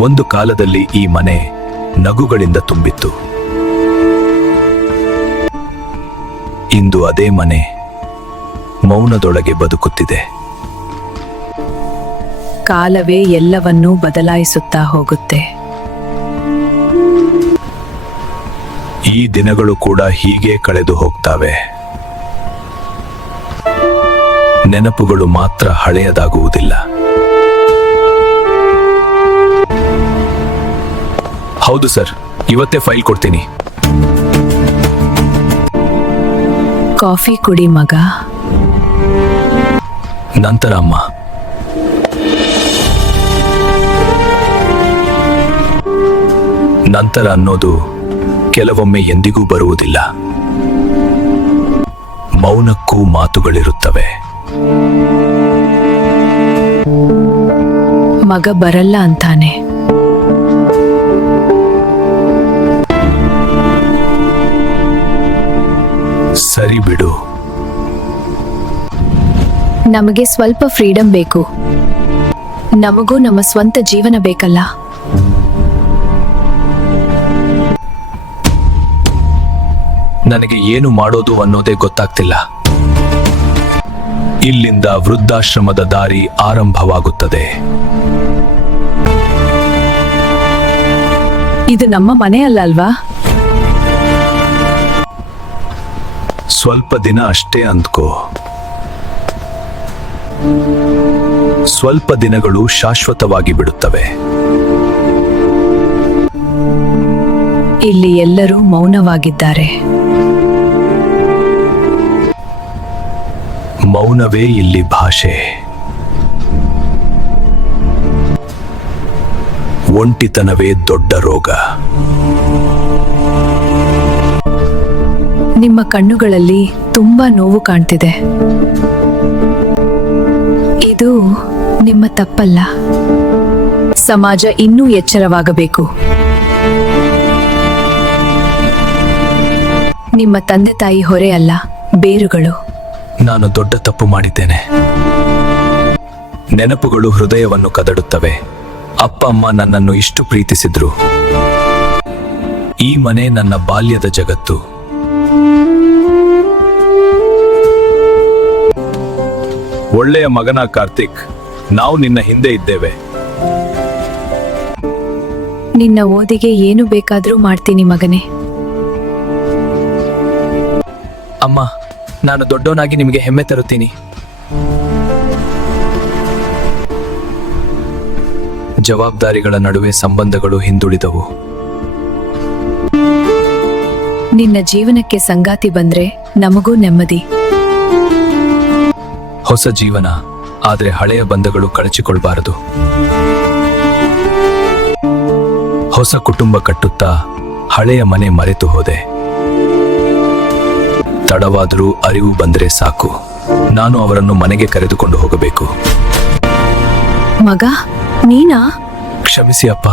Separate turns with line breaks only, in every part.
ಒಂದು ಕಾಲದಲ್ಲಿ ಈ ಮನೆ ನಗುಗಳಿಂದ ತುಂಬಿತ್ತು. ಇಂದು ಅದೇ ಮನೆ ಮೌನದೊಳಗೆ ಬದುಕುತ್ತಿದೆ.
ಕಾಲವೇ ಎಲ್ಲವನ್ನೂ ಬದಲಾಯಿಸುತ್ತಾ ಹೋಗುತ್ತೆ.
ಈ ದಿನಗಳು ಕೂಡ ಹೀಗೆ ಕಳೆದು ಹೋಗ್ತಾವೆ. ನೆನಪುಗಳು ಮಾತ್ರ ಹಳೆಯದಾಗುವುದಿಲ್ಲ. ಹೌದು ಸರ್. ಇವತ್ತೇ ಫೈಲ್ ಕೊಡ್ತೀನಿ.
ಕಾಫಿ ಕುಡಿ ಮಗ.
ನಂತರ ಅಮ್ಮ. ನಂತರ ಅನ್ನೋದು ಕೆಲವೊಮ್ಮೆ ಎಂದಿಗೂ ಬರುವುದಿಲ್ಲ. ಮೌನಕ್ಕೂ ಮಾತುಗಳಿರುತ್ತವೆ.
ಮಗ ಬರಲ್ಲ ಅಂತಾನೆ. ನಮಗೆ ಸ್ವಲ್ಪ ಫ್ರೀಡಮ್ ಬೇಕು. ನಮಗೂ ನಮ್ಮ ಸ್ವಂತ ಜೀವನ ಬೇಕಲ್ಲ.
ನನಗೆ ಏನು ಮಾಡೋದು ಅನ್ನೋದೇ ಗೊತ್ತಾಗ್ತಿಲ್ಲ. ಇಲ್ಲಿಂದ ವೃದ್ಧಾಶ್ರಮದ ದಾರಿ ಆರಂಭವಾಗುತ್ತದೆ.
ಇದು ನಮ್ಮ ಮನೆ ಅಲ್ಲ ಅಲ್ವಾ
ಸ್ವಲ್ಪ ದಿನ ಅಷ್ಟೇ ಅಂದ್ಕೋ. ಸ್ವಲ್ಪ ದಿನಗಳು ಶಾಶ್ವತವಾಗಿ ಬಿಡುತ್ತವೆ.
ಇಲ್ಲಿ ಎಲ್ಲರೂ ಮೌನವಾಗಿದ್ದಾರೆ.
ಮೌನವೇ ಇಲ್ಲಿ ಭಾಷೆ. ಒಂಟಿತನವೇ ದೊಡ್ಡ ರೋಗ.
ನಿಮ್ಮ ಕಣ್ಣುಗಳಲ್ಲಿ ತುಂಬಾ ನೋವು ಕಾಣ್ತಿದೆ. ನಿಮ್ಮ ತಪ್ಪಲ್ಲ. ಸಮಾಜ ಇನ್ನೂ ಎಚ್ಚರವಾಗಬೇಕು. ನಿಮ್ಮ ತಂದೆ ತಾಯಿ ಹೊರೆ ಅಲ್ಲ, ಬೇರುಗಳು.
ನಾನು ದೊಡ್ಡ ತಪ್ಪು ಮಾಡಿದ್ದೇನೆ. ನೆನಪುಗಳು ಹೃದಯವನ್ನು ಕದಡುತ್ತವೆ. ಅಪ್ಪ, ಅಮ್ಮ ನನ್ನನ್ನು ಇಷ್ಟು ಪ್ರೀತಿಸಿದ್ರು. ಈ ಮನೆ ನನ್ನ ಬಾಲ್ಯದ ಜಗತ್ತು. ಒಳ್ಳೆಯ ಮಗನ ಕಾರ್ತಿಕ್. ನಾವು ನಿನ್ನ ಹಿಂದೆ ಇದ್ದೇವೆ.
ನಿನ್ನ ಓದಿಗೆ ಏನು ಬೇಕಾದರೂ ಮಾಡ್ತೀನಿ ಮಗನೇ.
ಅಮ್ಮ ನಾನು ದೊಡ್ಡವನಾಗಿ ನಿಮಗೆ ಹೆಮ್ಮೆ ತರುತ್ತೀನಿ. ಜವಾಬ್ದಾರಿಗಳ ನಡುವೆ ಸಂಬಂಧಗಳು ಹಿಂದುಳಿದವು.
ನಿನ್ನ ಜೀವನಕ್ಕೆ ಸಂಗಾತಿ ಬಂದ್ರೆ ನಮಗೂ ನೆಮ್ಮದಿ.
ಹೊಸ ಜೀವನ. ಆದರೆ ಹಳೆಯ ಬಂಧಗಳು ಕಳಚಿಕೊಳ್ಬಾರದು ಹೊಸ ಕುಟುಂಬ ಕಟ್ಟುತ್ತಾ ಹಳೆಯ ಮನೆ ಮರೆತು ಹೋದೆ. ತಡವಾದರೂ ಅರಿವು ಬಂದರೆ ಸಾಕು. ನಾನು ಅವರನ್ನು ಮನೆಗೆ ಕರೆದುಕೊಂಡು ಹೋಗಬೇಕು.
ಮಗ ನೀನಾ?
ಕ್ಷಮಿಸಿ ಅಪ್ಪ.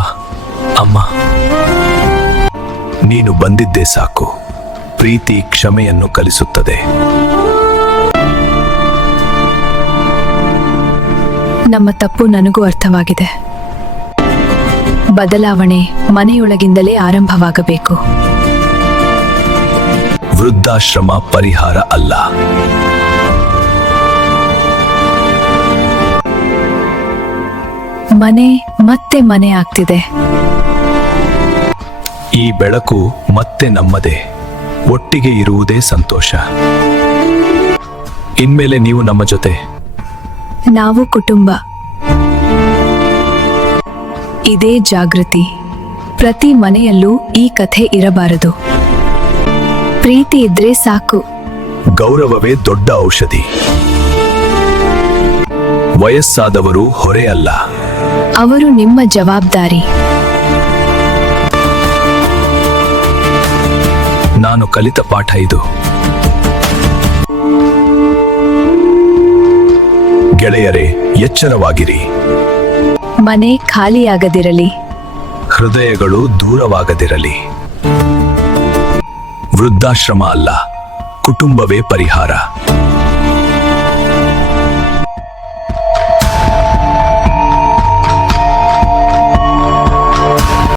ಅಮ್ಮ. ನೀನು ಬಂದಿದ್ದೇ ಸಾಕು. ಪ್ರೀತಿ ಕ್ಷಮೆಯನ್ನು ಕಲಿಸುತ್ತದೆ.
ನಮ್ಮ ತಪ್ಪು ನನಗೂ ಅರ್ಥವಾಗಿದೆ. ಬದಲಾವಣೆ ಮನೆಯೊಳಗಿಂದಲೇ ಆರಂಭವಾಗಬೇಕು.
ವೃದ್ಧಾಶ್ರಮ ಪರಿಹಾರ ಅಲ್ಲ.
ಮನೆ ಮತ್ತೆ ಮನೆ ಆಗ್ತಿದೆ.
ಈ ಬೆಳಕು ಮತ್ತೆ ನಮ್ಮದೇ. ಒಟ್ಟಿಗೆ ಇರುವುದೇ ಸಂತೋಷ. ಇನ್ಮೇಲೆ ನೀವು ನಮ್ಮ ಜೊತೆ.
ನಾವು ಕುಟುಂಬ. ಇದೇ ಜಾಗೃತಿ. ಪ್ರತಿ ಮನೆಯಲ್ಲೂ ಈ ಕಥೆ ಇರಬಾರದು. ಪ್ರೀತಿ ಇದ್ರೆ ಸಾಕು.
ಗೌರವವೇ ದೊಡ್ಡ ಔಷಧಿ. ವಯಸ್ಸಾದವರು ಹೊರೆ ಅಲ್ಲ.
ಅವರು ನಿಮ್ಮ ಜವಾಬ್ದಾರಿ.
ನಾನು ಕಲಿತ ಪಾಠ ಇದು. ಗೆಳೆಯರೇ ಎಚ್ಚರವಾಗಿರಿ.
ಮನೆ ಖಾಲಿಯಾಗದಿರಲಿ.
ಹೃದಯಗಳು ದೂರವಾಗದಿರಲಿ. ವೃದ್ಧಾಶ್ರಮ ಅಲ್ಲ ಕುಟುಂಬವೇ ಪರಿಹಾರ.